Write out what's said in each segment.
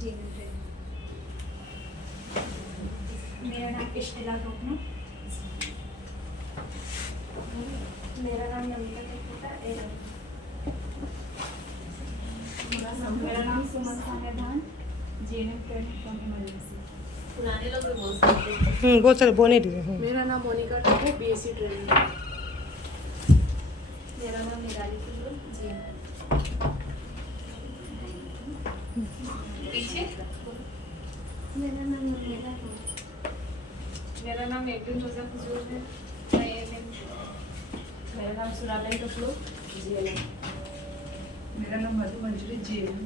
जी training. मेरा नाम इश्तिला टोकना। मेरा नाम नमिता टेकुटा एरम। मेरा नाम सुमन सानेधान, जीएनएम ट्रेनिंग फ्रॉम इमरजेंसी। पुराने लोग भी बोल सकते हैं। बहुत सारे बोने दीजिए। मेरा नाम मोनिका ठाकुर, बीएससी ट्रेनिंग। मेरा नाम निराली कुल्लू, जीएनएम। पीछे मेरा नाम नमिता टोकना। मेरा नाम एवलिन रोजा हुजूर है, मैं एएनएम। मेरा नाम सुरागन टुकलू, जीएनएम। मेरा नाम मधु मंजरी, जीएनएम।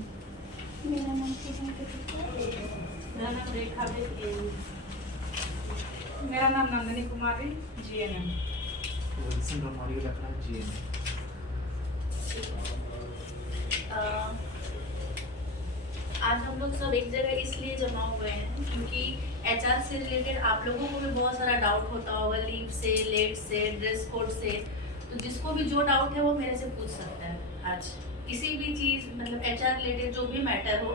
मेरा नाम सुमन टेकुटा एरम। मेरा नाम रेखा बेग, मेरा नाम Nandani Kumari, GNM. Wilson Romario Lakhna GNM. आज हम लोग सब एक जगह इसलिए जमा हुए हैं क्योंकि एचआर से रिलेटेड आप लोगों को भी बहुत सारा डाउट होता होगा, लीव से, लेट से, ड्रेस कोड से। तो जिसको भी जो डाउट है वो मेरे से पूछ सकता है आज। किसी भी चीज़ मतलब एचआर रिलेटेड जो भी मैटर हो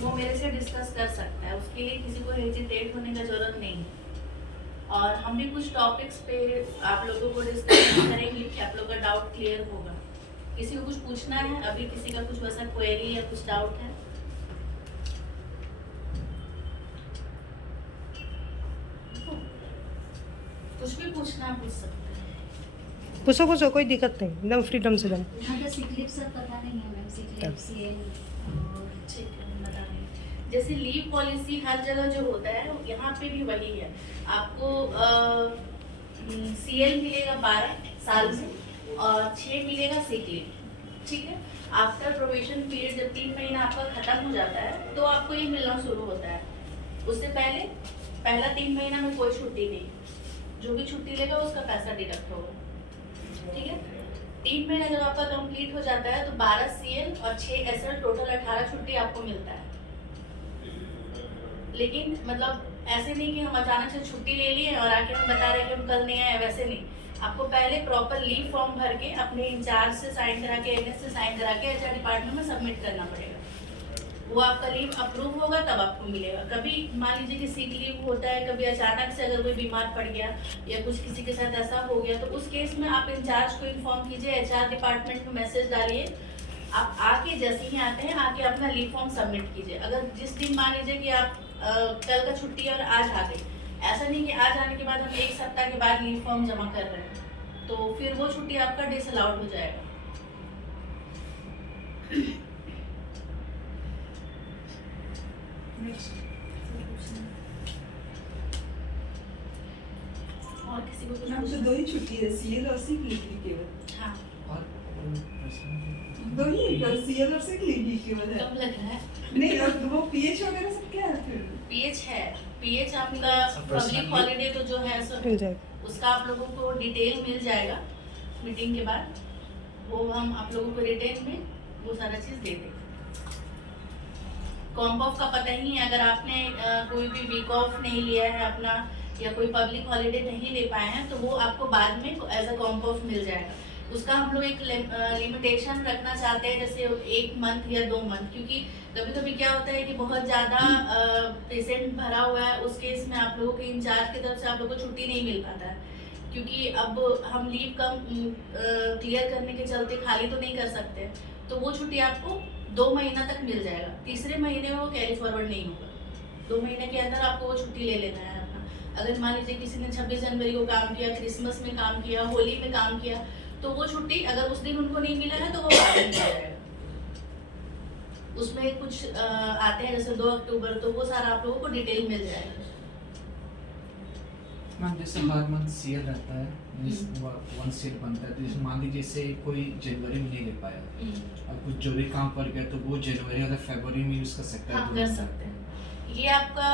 वो मेरे से डिस्कस कर सकता है। उसके लिए किसी को हेजिटेट होने का ज़रूरत नहीं है। और हम भी कुछ टॉपिक्स पे आप लोगों को डिस्कस करेंगे कि आप लोग का डाउट क्लियर होगा। किसी को कुछ पूछना है अभी, किसी का कुछ वैसा क्वेरी या कुछ डाउट है? कुछ भी पूछना पूछ सकते हैं। पूछो पूछो, कोई दिक्कत नहीं, एकदम फ्रीडम से दम। यहाँ का सिक लीव सब पता नहीं है मैम, सिक लीव सीएल और ठीक है, हम बता रहे हैं। जैसे लीव पॉलिसी हर जगह जो होता है यहाँ पे भी वही है। आपको सीएल मिलेगा 12 साल में और 6 मिलेगा सिक लीव। ठीक है, आफ्टर प्रोबेशन पीरियड जब 3 महीना आपका खत्म हो जाता है तो आपको ये मिलना शुरू होता है। उससे पहले पहला 3 महीना में कोई छुट्टी नहीं, जो भी छुट्टी लेगा उसका पैसा डिडक्ट होगा। ठीक है, 3 महीना जब आपका कंप्लीट हो जाता है तो 12 सीएल और 6 एसएल, टोटल 18 छुट्टी आपको मिलता है। लेकिन मतलब ऐसे नहीं कि हम अचानक से छुट्टी ले लिए और आके हम बता रहे हैं कि हम कल नहीं आए, वैसे नहीं। आपको पहले प्रॉपर लीव फॉर्म भर के अपने इंचार्ज से साइन करा के, एनएस से साइन करा के एचआर डिपार्टमेंट में सबमिट करना पड़ेगा। वो आपका लीव अप्रूव होगा तब आपको मिलेगा। कभी मान लीजिए कि सिक लीव होता है, कभी अचानक से अगर कोई बीमार पड़ गया या कुछ किसी के साथ ऐसा हो गया तो उस केस में आप इंचार्ज को इन्फॉर्म कीजिए, एचआर डिपार्टमेंट में मैसेज डालिए। आप आके जैसे ही आते हैं आके अपना लीव फॉर्म सबमिट कीजिए। अगर जिस दिन मान लीजिए कि आप कल का छुट्टी और आज आ गई, ऐसा नहीं कि आज आने के बाद हम 1 सप्ताह के बाद लीव फॉर्म जमा कर रहे हैं तो फिर वो छुट्टी आपका डिसअलाउड हो जाएगा। और किसी को कुछ मैम तो पूछना? 2 ही छुट्टी है, सीएल और सिक लीव ही केवल। हाँ, और प्रश्न 2 ही है, सीएल और सिक लीव ही केवल है। कम लग रहा है। नहीं, और वो पीएच वगैरह सब क्या है फिर? पीएच है, पीएच आपका पब्लिक हॉलीडे तो जो है सो मिल जाएगा। उसका आप लोगों को डिटेल मिल जाएगा मीटिंग के बाद। वो हम आप लोगों को रिटेल में वो सारा चीज़ दे देंगे। कॉम्प ऑफ का पता ही है, अगर आपने कोई भी वीक ऑफ नहीं लिया है अपना या कोई पब्लिक हॉलीडे नहीं ले पाए हैं तो वो आपको बाद में एज अ कॉम्प ऑफ मिल जाएगा। उसका हम लोग एक लिमिटेशन रखना चाहते हैं, जैसे 1 मंथ या 2 मंथ, क्योंकि कभी कभी क्या होता है कि बहुत ज़्यादा पेशेंट भरा हुआ है। उस केस में आप लोगों के इंचार्ज की तरफ से आप लोगों को छुट्टी नहीं मिल पाता है, क्योंकि अब हम लीव कम क्लियर करने के चलते खाली तो नहीं कर सकते। तो वो छुट्टी आपको 2 महीना तक मिल जाएगा। तीसरे महीने में वो कैरी फॉरवर्ड नहीं होगा। 2 महीने के अंदर आपको वो छुट्टी ले लेना है अपना। अगर मान लीजिए किसी ने 26 जनवरी को काम किया, क्रिसमस में काम किया, होली में काम किया, तो वो छुट्टी अगर उस दिन उनको नहीं मिला है तो वो बाद में मिल जाएगा। उसमें कुछ आते हैं जैसे 2 अक्टूबर, तो वो सारा आप लोगों को डिटेल मिल जाएगा। मैम जैसे हर मंथ सीएल रहता है, 1 सीएल बनता है, तो जैसे मान लीजिए जैसे कोई जनवरी में नहीं ले पाया और कुछ जरूरी काम पड़ गया तो वो जनवरी या फरवरी में यूज कर सकता है। हाँ, कर सकते हैं। ये आपका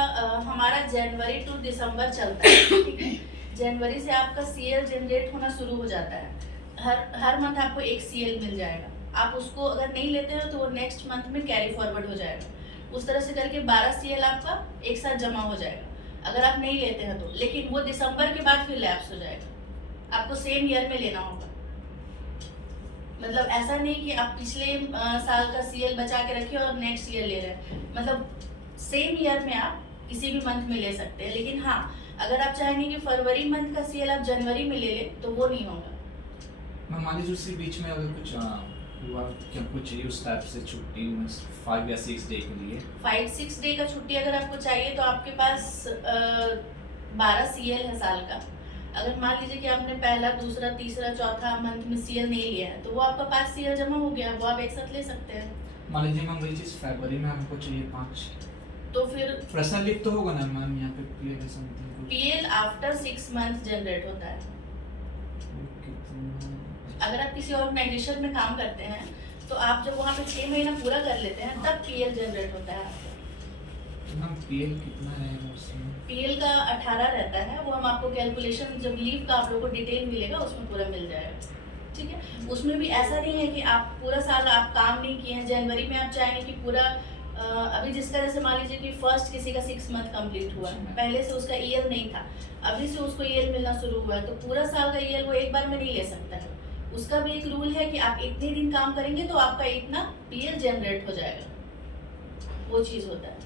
हमारा जनवरी टू दिसंबर चलता है। ठीक है, जनवरी से आपका सीएल जनरेट होना शुरू हो जाता है। हर मंथ आपको 1 सीएल मिल जाएगा। आप उसको अगर नहीं लेते हो तो वो नेक्स्ट मंथ में कैरी फॉरवर्ड हो जाएगा। उस तरह से करके 12 सीएल आपका एक साथ जमा हो जाएगा अगर आप नहीं लेते हैं तो। लेकिन वो दिसंबर के बाद फिर लैप्स हो जाएगा, आपको सेम ईयर में लेना होगा। मतलब ऐसा नहीं कि आप पिछले साल का सीएल बचा के रखिए और नेक्स्ट ईयर ले रहे हैं, मतलब सेम ईयर में आप किसी भी मंथ में ले सकते हैं। लेकिन हाँ, अगर आप चाहेंगे कि फरवरी मंथ का सीएल आप जनवरी में ले लें तो वो नहीं होगा। मैं मान लीजिए उसी बीच में अगर कुछ हुआ कि हमको चाहिए उस टाइप से छुट्टी 5 या 6 डे के लिए, 5-6 डे का छुट्टी अगर आपको चाहिए तो आपके पास 12 सीएल है साल का। अगर मान लीजिए कि आपने पहला, दूसरा, तीसरा, चौथा मंथ में सीएल नहीं लिया है तो वो आपका 5 सीएल जमा हो गया, वो आप एक साथ ले सकते हैं। मान लीजिए मैम वही चीज़ फरवरी में हमको चाहिए 5, तो फिर पर्सनल लीव तो होगा ना मैम यहाँ पे पीएल का something PL after 6 month generate होता है। अगर आप किसी ऑर्गेनाइजेशन में काम करते हैं तो आप जब वहाँ पे 6 महीना पूरा कर लेते हैं तब पीएल जनरेट होता है आपका। तो मैम पीएल कितना रहेगा उसमें? पीएल का 18 रहता है, वो हम आपको कैलकुलेशन जब लीव का आप लोगों को डिटेल मिलेगा उसमें पूरा मिल जाएगा, ठीक है। उसमें भी ऐसा नहीं है कि आप पूरा साल आप काम नहीं किए हैं, जनवरी में आप चाहेंगे कि पूरा अभी जिसका जैसे मान लीजिए कि फर्स्ट किसी का 6 मंथ कंप्लीट हुआ, पहले से उसका ईएल नहीं था, अभी से उसको ईएल मिलना शुरू हुआ है, तो पूरा साल का ईएल वो एक बार में नहीं ले सकता है। उसका भी एक रूल है कि आप इतने दिन काम करेंगे तो आपका इतना पीएल जनरेट हो जाएगा, वो चीज़ होता है।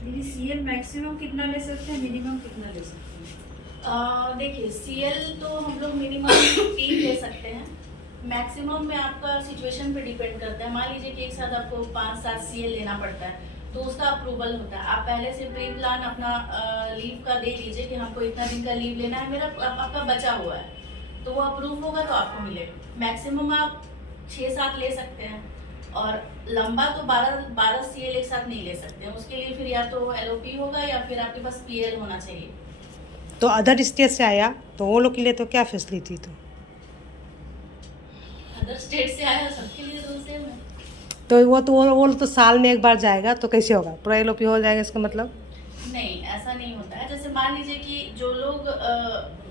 दीदी सीएल मैक्सिमम कितना ले सकते हैं, मिनिमम कितना ले सकते हैं? देखिए सीएल तो हम लोग मिनिमम 3 ले सकते हैं, मैक्सिमम में आपका सिचुएशन पे डिपेंड करता है। मान लीजिए कि एक साथ आपको 5-7 सीएल लेना पड़ता है तो उसका अप्रूवल होता है। आप पहले से प्री प्लान अपना लीव का दे दीजिए कि हमको इतना दिन का लीव लेना है, मेरा आपका बचा हुआ है, तो वो अप्रूव होगा तो आपको मिलेगा। मैक्सिमम आप 6-7 ले सकते हैं और लंबा तो 12 सीएल एक साथ नहीं ले सकते हैं। उसके लिए फिर या तो एलओपी होगा या फिर आपके पास पीएल होना चाहिए। तो अदर स्टेट से आया तो वो लोग के लिए तो क्या फैसिलिटी? अदर स्टेट से आया सबके लिए रूल सेम है। तो वो तो साल में एक बार जाएगा तो कैसे होगा, पूरा एलओपी हो जाएगा इसका मतलब? नहीं, ऐसा नहीं होता है। जैसे मान लीजिए कि जो लोग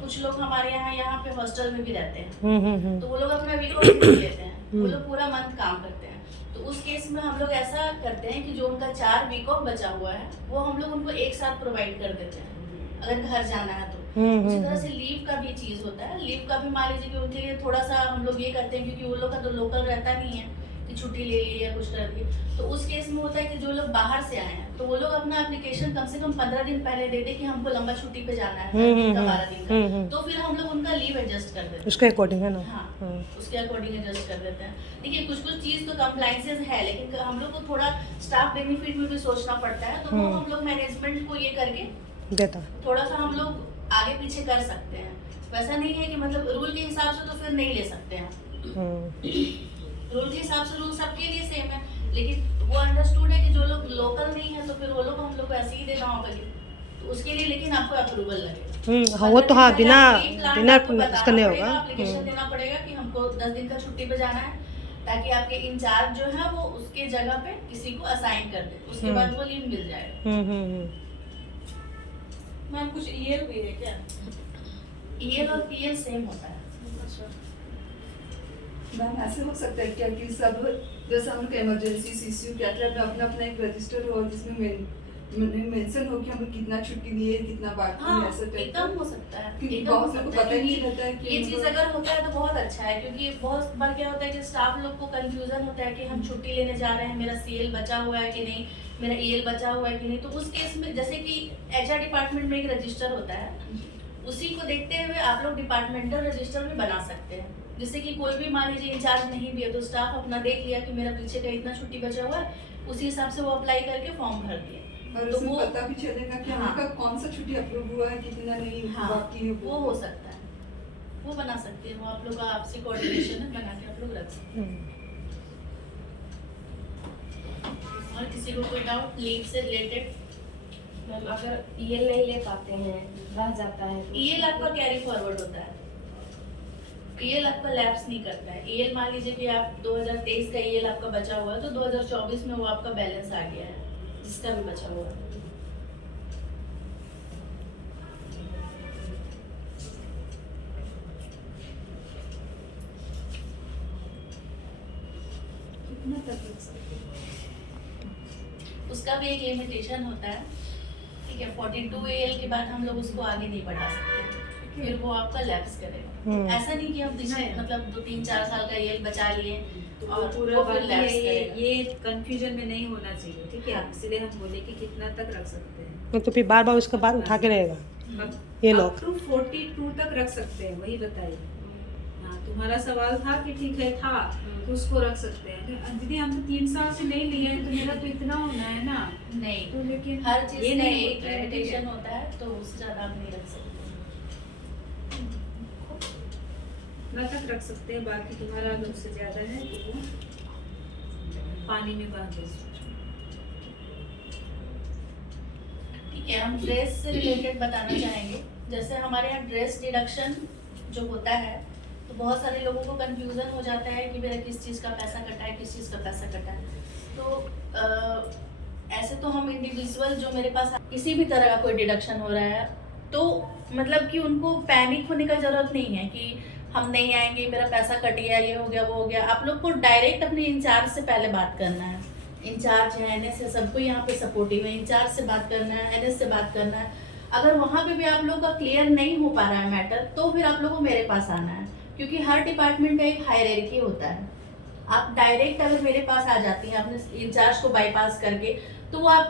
कुछ लोग हमारे यहाँ पे हॉस्टल में भी रहते हैं, तो वो लोग अपना वीक ऑफ नहीं लेते हैं, वो लोग पूरा मंथ काम करते हैं। तो उस केस में हम लोग ऐसा करते हैं कि जो उनका 4 वीक ऑफ बचा हुआ है वो हम लोग उनको एक साथ प्रोवाइड कर देते हैं अगर घर जाना है तो। उसी तरह से लीव का भी चीज़ होता है। लीव का भी मान लीजिए कि उनके लिए थोड़ा सा हम लोग ये करते हैं क्योंकि वो लोग का तो लोकल रहता नहीं है कि छुट्टी ले ली या कुछ कर दी, तो उस केस में होता है कि जो लोग बाहर से आए हैं तो वो लोग अपना एप्लीकेशन कम से कम 15 दिन पहले दे दे कि हमको लंबा छुट्टी पे जाना है 12 दिन का, तो फिर हम लोग उनका लीव एडजस्ट कर देते हैं उसके अकॉर्डिंग है ना? हाँ, उसके अकॉर्डिंग एडजस्ट कर देते हैं। देखिए कुछ चीज़ तो कंप्लाइंसेस है, लेकिन हम लोग को थोड़ा स्टाफ बेनिफिट में भी सोचना पड़ता है, तो वो हम लोग मैनेजमेंट को ये करके देता थोड़ा सा हम लोग आगे पीछे कर सकते हैं। वैसा नहीं है कि मतलब रूल के हिसाब से तो फिर नहीं ले सकते हैं। रूल के हिसाब से रूल सबके लिए सेम है, लेकिन वो अंडरस्टूड है कि जो लोग लोकल नहीं है तो फिर वो लोग हम लोग को ऐसे ही देना होगा, तो उसके लिए लेकिन आपको अप्रूवल लगेगा। हाँ, वो तो हाँ, बिना इसका नहीं होगा। एप्लीकेशन देना पड़ेगा कि हमको 10 दिन का छुट्टी पे जाना है, ताकि आपके इंचार्ज जो है वो उसके जगह पे किसी को असाइन कर दे, उसके बाद वो लीव मिल जाएगा। मैम कुछ ईएल भी है क्या? ईएल और पीएल सेम होता है। मैम ऐसे हो सकता है क्या कि सब जैसे हम लोग इमरजेंसी सीसीयू कैटलैब में अपना अपना एक रजिस्टर हो जिसमें मेंशन हो कि हम लोग कितना छुट्टी लिए, कितना बाकी है, ऐसा टाइप एकदम हो सकता है। क्योंकि एकदम हो बहुत लोगों को सकता है, पता ही नहीं क्योंकि रहता है कि ये चीज़ अगर होता है तो बहुत अच्छा है, क्योंकि बहुत बार क्या होता है कि स्टाफ लोग को कंफ्यूजन होता है कि हम छुट्टी लेने जा रहे हैं, मेरा सीएल बचा हुआ है कि नहीं, मेरा ईएल बचा हुआ है कि नहीं। तो उस केस में जैसे कि एचआर डिपार्टमेंट में एक रजिस्टर होता है, उसी को देखते हुए आप लोग डिपार्टमेंटल रजिस्टर भी बना सकते हैं, जिससे कि कोई भी मान लीजिए इंचार्ज नहीं भी है तो स्टाफ अपना देख लिया कि मेरा पीछे का इतना छुट्टी बचा हुआ है, उसी हिसाब से वो अप्लाई करके फॉर्म भर दिया, और तो उसमें वो पता भी चलेगा कि हमारा कौन सा छुट्टी अप्रूव हुआ है, कितना नहीं बाकी है। वो हो सकता है, वो बना सकते हैं, वो आप लोग का आपसे कोऑर्डिनेशन है, बना के आप लोग रख सकते हैं। और किसी को कोई डाउट लीव से रिलेटेड? मैम अगर ईएल नहीं ले पाते हैं, रह जाता है तो ईएल आपका कैरी फॉरवर्ड होता है, ईएल आपका लैप्स नहीं करता है। ईएल मान लीजिए कि आप 2023 का ईएल आपका बचा हुआ है तो 2024 में वो आपका बैलेंस आ गया है जिसका भी बचा हुआ है। कितना तक लग सकते हैं? उसका भी एक लिमिटेशन होता है, ठीक है। 42 AL के बाद हम लोग उसको आगे नहीं बढ़ा सकते। फिर वो आपका लैप्स करेगा। ऐसा नहीं कि आप नहीं। मतलब 2-3-4 साल का ईएल बचा लिए तो और पूरा वो फिर बाकी लैप्स है, करेगा। ये कंफ्यूजन में नहीं होना चाहिए, ठीक है। इसलिए हम बोले कि कितना तक रख सकते हैं। तो फिर बार बार उसके बाद उठा के रहेगा ये लोग। अप टू 42 तक रख सकते हैं, वही बताइए। हाँ, तुम्हारा सवाल था कि ठीक है था तो उसको रख सकते हैं। दीदी हम तो 3 साल से नहीं लिए हैं, तो मेरा तो इतना होना है ना। नहीं, तो लेकिन हर चीज ये का नहीं एक होता है, ठीक लिमिटेशन है। होता है, तो उससे ज्यादा आप नहीं रख सकते। इतना तक रख सकते हैं, बाकी तुम्हारा अगर उससे ज्यादा है तो वो पानी में बहा दो। ठीक है, हम ड्रेस से रिलेटेड बताना चाहेंगे। जैसे हमारे यहाँ ड्रेस डिडक्शन जो होता है, तो बहुत सारे लोगों को कंफ्यूजन हो जाता है कि मेरा किस चीज़ का पैसा कटा है, किस चीज़ का पैसा कटा है। तो ऐसे तो हम इंडिविजुअल जो मेरे पास किसी भी तरह का कोई डिडक्शन हो रहा है, तो मतलब कि उनको पैनिक होने का ज़रूरत नहीं है कि हम नहीं आएंगे, मेरा पैसा कट गया, ये हो गया, वो हो गया। आप लोग को डायरेक्ट अपने इंचार्ज से पहले बात करना है। इंचार्ज है, एनएस है, सबको यहाँ पे सपोर्टिव है। इंचार्ज से बात करना है, एनएस से बात करना है। अगर वहाँ पे भी आप लोग का क्लियर नहीं हो पा रहा है मैटर, तो फिर आप लोग को मेरे पास आना है, क्योंकि हर डिपार्टमेंट का एक हायरार्की होता है। आप डायरेक्ट अगर मेरे पास आ जाती हैं अपने इंचार्ज को बाईपास करके, तो वो आप